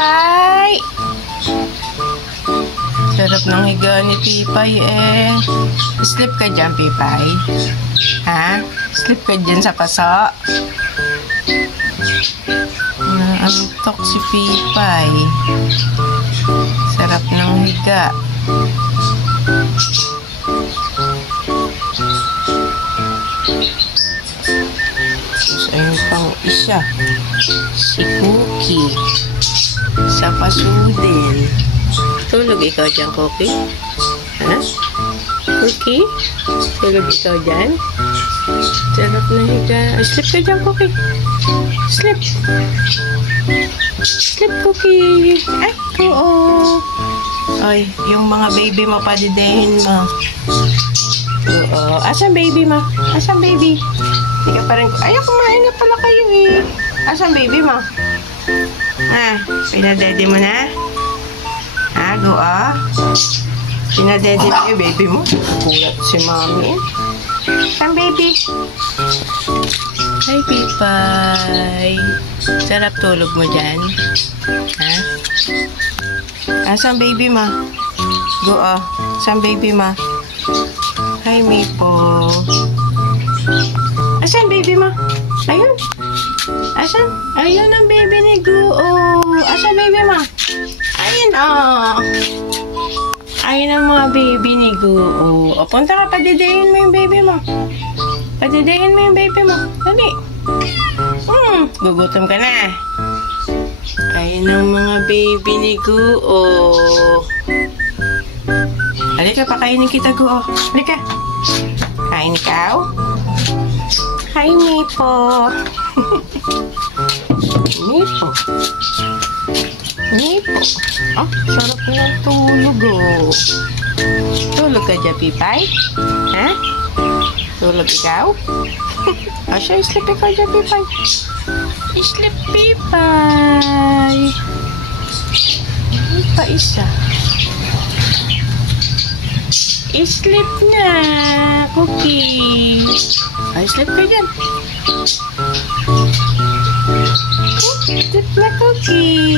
Pipay! Sarap ng higa ni Pipay eh. Sleep ka dyan, Pipay? Ha? Sleep ka dyan sa paso? Antok si Pipay. Sarap ng higa. Tapos ayun pang isa. Si Cookie. Sa paso din. Tulog ikaw dyan, Cookie? Ha? Cookie? Tulog ikaw dyan? Sarap na higa. Sleep ka dyan, Cookie. Sleep. Sleep, Cookie. Ay, oo. Ay, yung mga baby mo, padidehin mo. Oo. Asan baby mo? Asan baby? Hindi ka pa rin. Ay, kumain na pala kayo eh. Asan baby mo? Ha? Pinadede mo na? Ha? Go ah? Pinadede mo yung baby mo? Kulat si mami. Asan baby? Hi, Pipay. Sarap tulog mo dyan? Ha? Asan baby ma? Go ah. Asan baby ma? Hi, Maple. Asan baby ma? Ayun. Asan? Ayun ang baby ni Gu. Asan baby ma? Ayun oh. Ayun ang mga baby ni Gu. O, punta ka, padidehin mo yung baby mo. Padidehin mo yung baby mo. Dali. Gugutom ka na. Ayun ang mga baby ni Gu. Halika, pakainin kita, Gu. Halika. Kain ikaw. Hi, Mipo. Mipo. Mipo. Oh, sarap na tulog, Tulog ka dyan, Pipay? Ha? Tulog ikaw? Siya, sleep ikaw dyan, Pipay. Sleep, Pipay. Pa isa. Sleep na, Cookie. Ay, sleep ka dyan. Sleep na, Cookie.